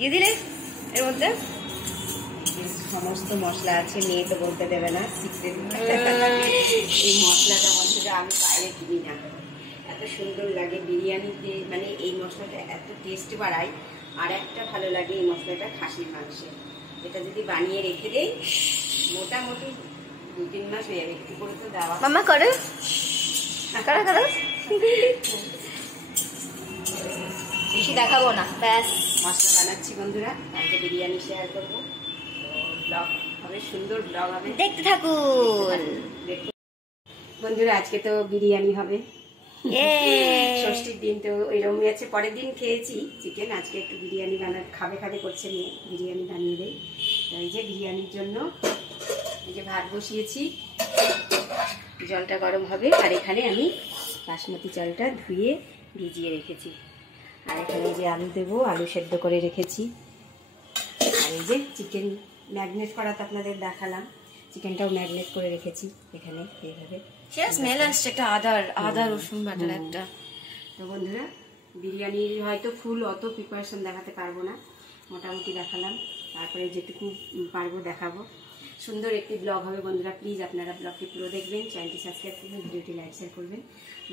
দিয়ে দিলে এর মধ্যে সমস্ত মশলা আছে, মেয়ে তো বলতে দেবে না সিক্রেট। এই মশলাটা বন্ধুরা আমি বাইরে কিনি না, এত সুন্দর লাগে বিরিয়ানিতে, মানে এই মশলাটা এত টেস্ট বাড়ায়। আর একটা ভালো লাগে এই মশলাটা খাসির মাংসে, এটা যদি বানিয়ে রেখে দেই মোটামুটি 2-3 মাস হয়ে যাবে। একটু করে তো দেওয়া মামা করে বেশি দেখাবো না, ব্যাস মশলা বানাচ্ছি বন্ধুরা। আজকে বিরিয়ানি শেয়ার করবো, ব্লগ হবে, সুন্দর ব্লগ হবে, দেখতে থাকুন বন্ধুরা। আজকে তো বিরিয়ানি হবে, ষষ্ঠীর দিন তো ওইরকমই আছে। পরের দিন খেয়েছি চিকেন, আজকে একটু বিরিয়ানি খাবে করছে নিয়ে বিরিয়ানি বানিয়ে দেয়। এই যে বিরিয়ানির জন্য এই যে ভাত বসিয়েছি, জলটা গরম হবে। আর এখানে আমি বাসমতি চালটা ধুয়ে ভিজিয়ে রেখেছি। আর এখানে যে আলু দেবো, আলু সেদ্ধ করে রেখেছি। আর এই যে চিকেন ম্যাগনেট করা তো আপনাদের দেখালাম, চিকেনটাও ম্যাগনেট করে রেখেছি এখানে এইভাবে। স্মেল আসছে একটা আদা রসুন বাটার একটা। তো বন্ধুরা বিরিয়ানির হয়তো ফুল অত প্রিপারেশন দেখাতে পারবো না, মোটামুটি দেখালাম, তারপরে যেটুকু পারবো দেখাবো। সুন্দর একটি ব্লগ হবে বন্ধুরা, প্লিজ আপনারা ব্লগটি পুরো দেখবেন, চ্যানেলটি সাবস্ক্রাইব করবেন, ভিডিওটি লাইক শেয়ার করবেন।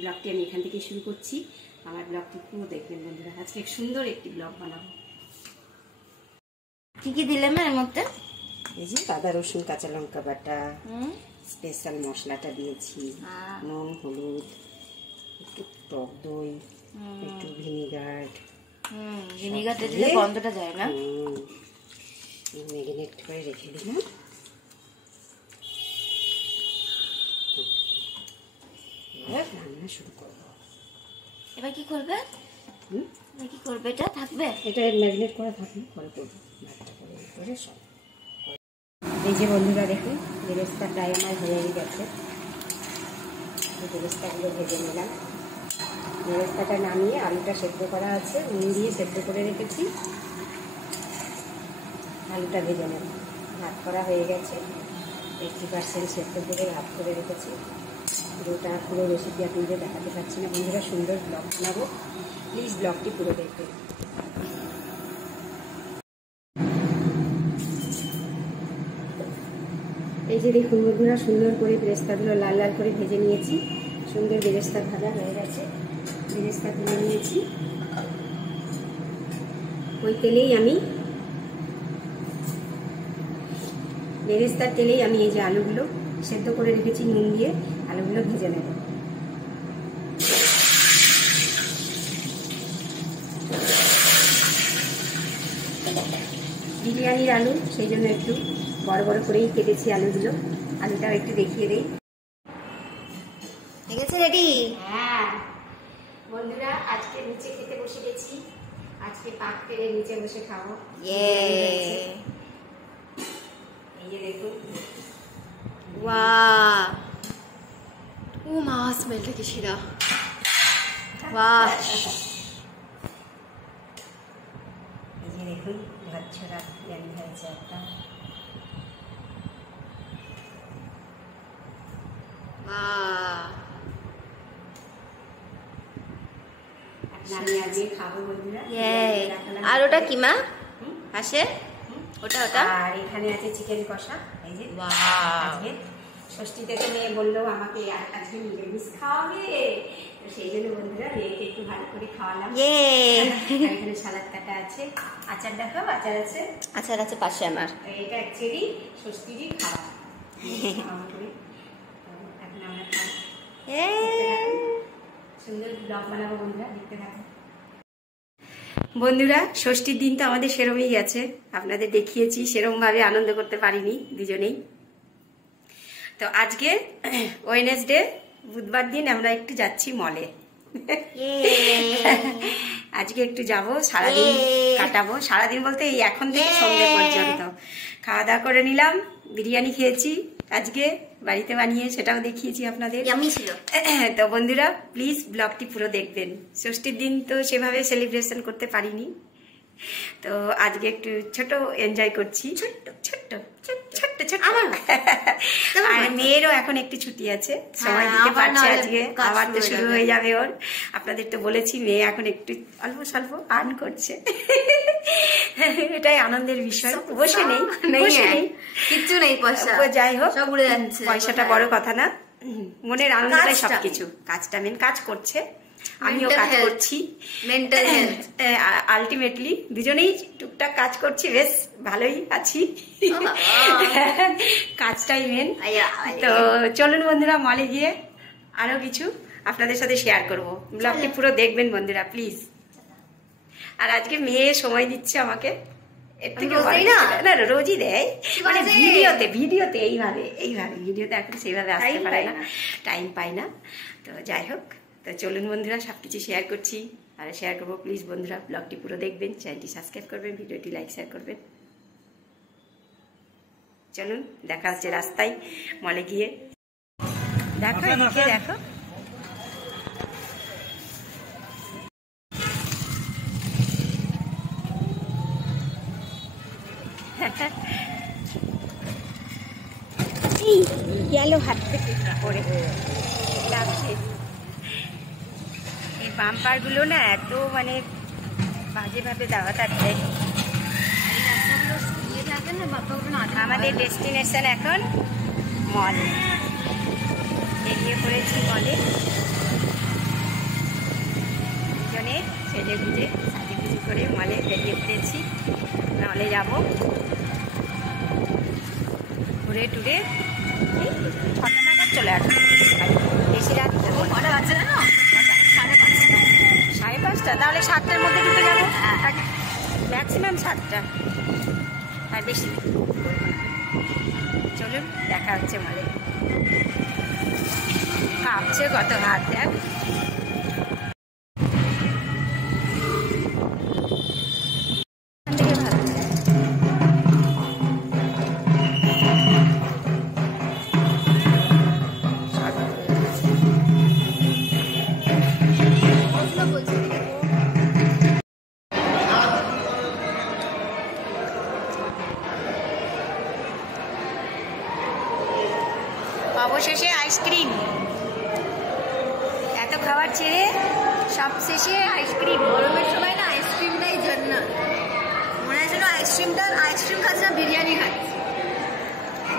ব্লগটি আমি এখান থেকে শুরু করছি, আমার ব্লগটি পুরো দেখবেন বন্ধুরা। আজকে সুন্দর একটি ব্লগ বানাবো। কি কি দিলাম এর মধ্যে? এই যে আদা রসুন কাঁচা লঙ্কা বাটা, স্পেশাল মশলাটা দিয়েছি, নুন হলুদ, একটু টক দই, একটু ভিনিগার দিলে গন্ধটা যায় না। ম্যারিনেট করে রেখে দিলাম। এবার রান্না শুরু করবো। এবার কি করবে? কি করবে? এটা থাকবে, এটা ম্যারিনেট করা থাকবে, পরে করবো। এই যে বন্ধুরা দেখুন বেরেস্তা প্রায় আমার হয়ে গেছে, বেরেস্তাগুলো ভেজে নিলাম। বেরেস্তাটা নামিয়ে আলুটা সেদ্ধ করা আছে, নুন দিয়ে সেদ্ধ করে রেখেছি, আলুটা ভেজে নেব। ভাত করা হয়ে গেছে, 80% সেদ্ধ করে ভাত করে রেখেছি। পুরো রেসিপি আপনাদের দেখাতে পারছি না বন্ধুরা, সুন্দর ব্লগ বানাবো, প্লিজ ব্লগটি পুরো দেখবেন। এই যে দেখুন বন্ধুরা সুন্দর করে বেরেস্তাগুলো লাল লাল করে ভেজে নিয়েছি, সুন্দর বেরেস্তা ভাজা হয়ে গেছে। বেরেস্তা তুলে নিয়েছি, ওই তেলেই আমি বেরেস্তার তেলেই আমি এই যে আলুগুলো সেদ্ধ করে রেখেছি নুন দিয়ে, আলুগুলো ভেজে নেব। বিরিয়ানির আলু, সেই জন্য একটু বড় বড় করেই কেটেছি আলুগুলো। আলুটাও একটু দেখিয়ে দিই। ঠিক আছে, রেডি? হ্যাঁ বন্ধুরা আজকে নিচে খেতে বসে গেছি, আজকে পাক পেরে নিচে বসে খাবো। এই যে দেখুন, वाह ও মা স্মেলটা কি সেরা, বাহ। এই যে দেখুন ভাত ছড়া বিরিয়ানি হয়েছে একটা, বাহ। আমি আজকে খাবো বন্ধুরা। আর ওটা কি মা আসে? ওটা আর এখানে আছে চিকেন কষা। এই যে আজকে ষষ্ঠীতে তো মেয়ে বললো আমাকে আজকে নিরামিষ খাওয়াবে, তো সেই জন্য বন্ধুরা মেয়েকে একটু ভালো করে খাওয়ালাম। এখানে সালাদ কাটা আছে, আচার দেখাও, আচার আছে পাশে আমার। এটা অ্যাকচুয়ালি ষষ্ঠীরই খাওয়া। এখন আমরা খাই, সুন্দর ব্লগ বানাবো বন্ধুরা, দেখতে থাকো। বন্ধুরা ষষ্ঠীর দিন তো আমাদের সেরমই গেছে, আপনাদের দেখিয়েছি, সেরকম ভাবে আনন্দ করতে পারিনি দুজনেই। তো আজকে ওয়েডনেসডে বুধবার দিন আমরা একটু যাচ্ছি মলে। আজকে একটু যাব, সারাদিন কাটাবো, সারাদিন বলতে এই এখন থেকে সন্ধ্যে পর্যন্ত। খাওয়া দাওয়া করে নিলাম, বিরিয়ানি খেয়েছি আজকে বাড়িতে বানিয়ে, সেটাও দেখিয়েছি আপনাদের। তো বন্ধুরা প্লিজ ব্লগটি পুরো দেখবেন। ষষ্ঠীর দিন তো সেভাবে সেলিব্রেশন করতে পারিনি, তো আজকে একটু ছোট এনজয় করছি, ছোট্ট ছোট্ট ছোট্ট ছোট্ট। আর মেয়েরও এখন একটু ছুটি আছে, সময় দিতে পারছে আজকে, আবার তো শুরু হয়ে যাবে ওর। আপনাদের তো বলেছি মেয়ে এখন একটু অল্প স্বল্প আর্ন করছে, এটাই আনন্দের বিষয়। বসে নেই, কিচ্ছু নেই, পয়সা যাই হোক সব উড়ে যাচ্ছে, পয়সাটা বড় কথা না, মনের আনন্দটাই সবকিছু। কাজটা মেন, কাজ করছে, আমিও কাজ করছি, মেন্টাল হেলথ আলটিমেটলি দুজনেই টুকটাক কাজ করছি, বেশ ভালোই আছি, কাজটাই মেন। তো চলুন বন্ধুরা, মলে গিয়ে আরো কিছু আপনাদের সাথে শেয়ার করবো, ব্লগটি পুরো দেখবেন বন্ধুরা প্লিজ। আর আজকে মেয়ে সময় দিচ্ছে আমাকে, এর থেকে না রোজই দেয়, মানে ভিডিওতে এইভাবে ভিডিওতে এখন সেইভাবে আসতে পারে না, টাইম পাই না। তো যাই হোক, তো চলুন বন্ধুরা, সবকিছু শেয়ার করছি আর শেয়ার করবো, প্লিজ বন্ধুরা ব্লগটি পুরো দেখবেন, চ্যানেলটি সাবস্ক্রাইব করবেন, ভিডিওটি লাইক শেয়ার করবেন। চলুন, দেখা হচ্ছে রাস্তায়, মলে গিয়ে। দেখো এদিকে দেখো, গেল হাত থেকে পড়ে লাগছে। এই বাম্পার গুলো না এত মানে বাজেভাবে দেওয়া থাকছে। আমাদের ডেস্টিনেশন এখন মল, বেরিয়ে পড়েছি মলে, দুজনে ছেলে বুঝে সাজুগুজু করে মলে বেরিয়ে পড়েছি, মলে যাব ঘুরে টুরে। 6টা নাগাদ চলে আসবো, বেশি রাত কটা বাজছে না, 5:30, তাহলে 7টার মধ্যে ঢুকে যাবো, ম্যাক্সিমাম 7টা, আর বেশি। চলুন, দেখা হচ্ছে মলে। কাঁপছে কত হাত, দেখ অবশেষে আইসক্রিম, এত খাবার ছেড়ে সব শেষে আইসক্রিম। গরমের সময় না আইসক্রিমটাই জন্য মনে হয় যেন আইসক্রিম খাচ্ছে না, বিরিয়ানি খাচ্ছে।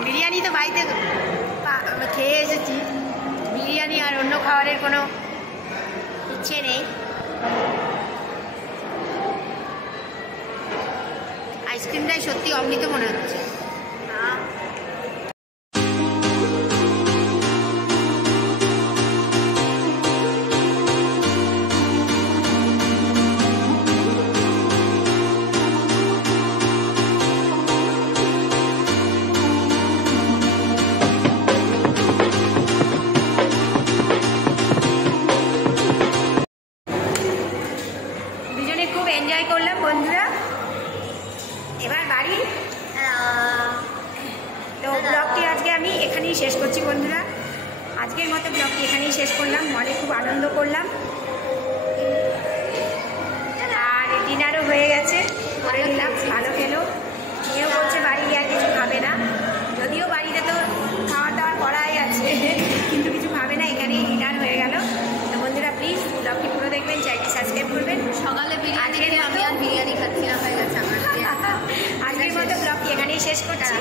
বিরিয়ানি তো বাড়িতে খেয়ে এসেছি, বিরিয়ানি আর অন্য খাবারের কোনো ইচ্ছে নেই। আইসক্রিমটাই সত্যি অমৃত মনে হচ্ছে। এনজয় করলাম বন্ধুরা, এবার বাড়ি। তো ব্লগটি আজকে আমি এখানেই শেষ করছি বন্ধুরা, আজকের মতো ব্লগটি এখানেই শেষ করলাম। মনে খুব আনন্দ করলাম, আর ডিনারও হয়ে গেছে, করে নিলাম, ভালো খেলো। মেয়েও বলছে বাড়ি গিয়ে আর কিছু খাবে না, যদিও বাড়িতে তো খাওয়া দাওয়া করাই আছে, কিন্তু কিছু খাবে না, এখানেই ডিনার হয়ে গেল। তো বন্ধুরা প্লিজ ব্লগটি পুরো দেখবেন, চ্যানেলটি সাবস্ক্রাইব করবেন। সকালে বিরিয়ানি, আমি আর বিরিয়ানি খাচ্ছি না, হয়ে গেছে আমার। আজকের মতো ব্লগটি এখানেই শেষ করছি।